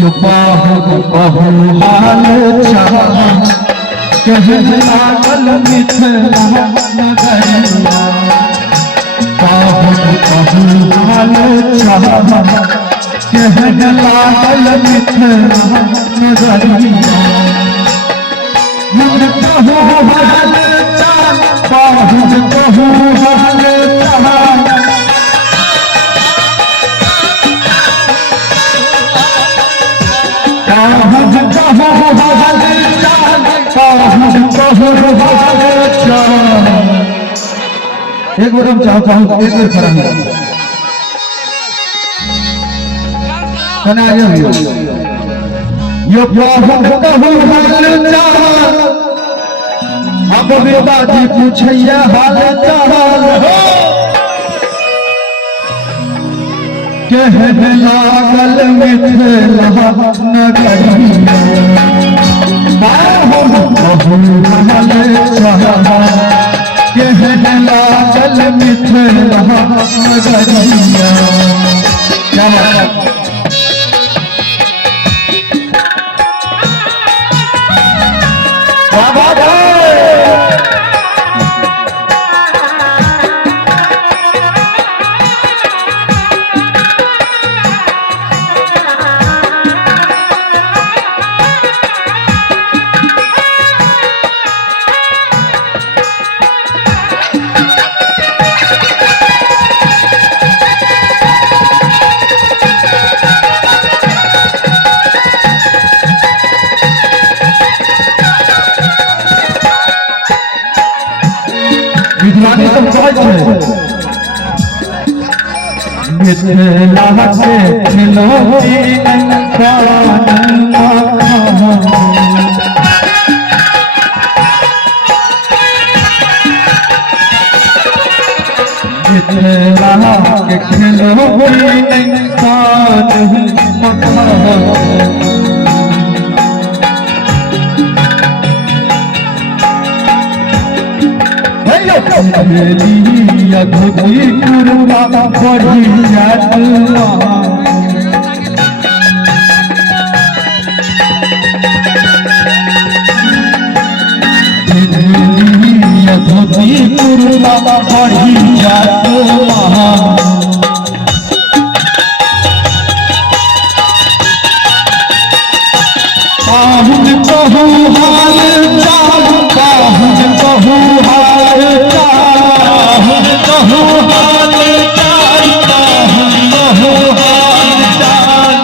यो बाहु कहू हाल चाह कहे लागल मिथिला नगरिया बाहु कहू हाल चाह कहे लागल मिथिला नगरिया मुझ कहू हाल चाह बाहु कहू हाल चाह एक बार हम चाहता हूँ एक बार खड़ा कना यो अब बेबाजी पूछैया हाल चाल कहने लागल मिथिला नगरिया बाहु कहू हाल चाल कहने लागल मिथिला नगरिया क्या बात है विद्वानी सब कहै छै मिथिला से खिलौती मिथिला के खिलौती लिया धोती कुरुआ बढ़िया दुआ लिया धोती कुरुआ बढ़िया दुआ बाहुन कहू हाल चाल बाहुन कहू हाल चाल कहू हाल चाल कहू हाल चाल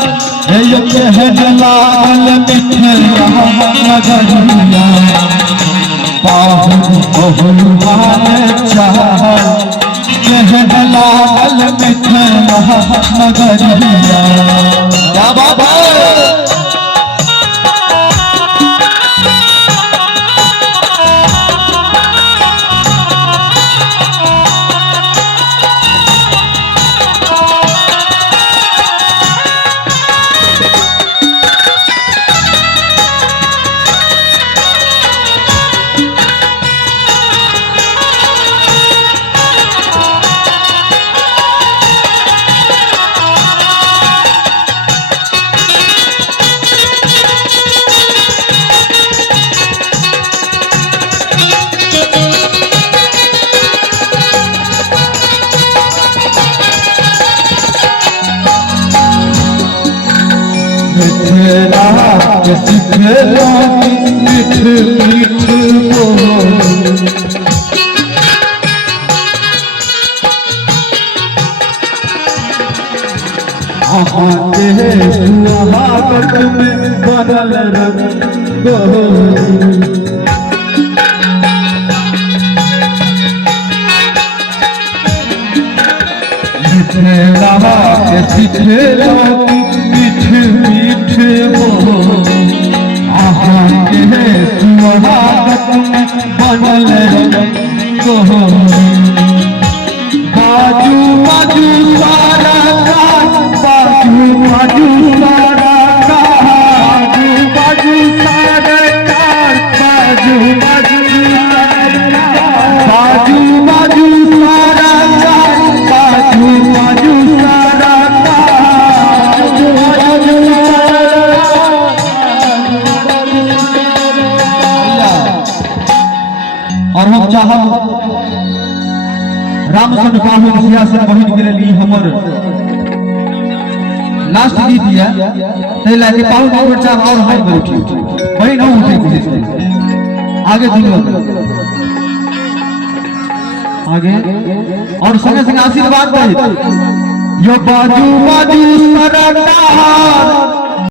हे कहने लागल मिथिला नगरिया बाहुन कहू हाल चाल कहने लागल मिथिला नगरिया बाबा मिथिला के सिखला मीठ मीठ बोल आहाँ के सुहागत में बनल रंगोली मिथिला के सिखला मीठ मीठ बोल आहाँ के सुहागत में बनल रंगोली बाजू बाजू सारा बाजू बाजू सारा बाजू बाजू सारा बाजू बाजू बाजू बाजू सारा बाजू बाजू सारा और हम चाहब रामचंद्र बाहुन सियासन बहिन के लिए हमर लास्ट गीत है ते लाके पाहुन और चाह और हाई कर उठी बहिन हम उठे कोशिश करें आगे दुनिया आगे और संगे संगे आशीर्वाद दे यो बाजू बाजू सरकार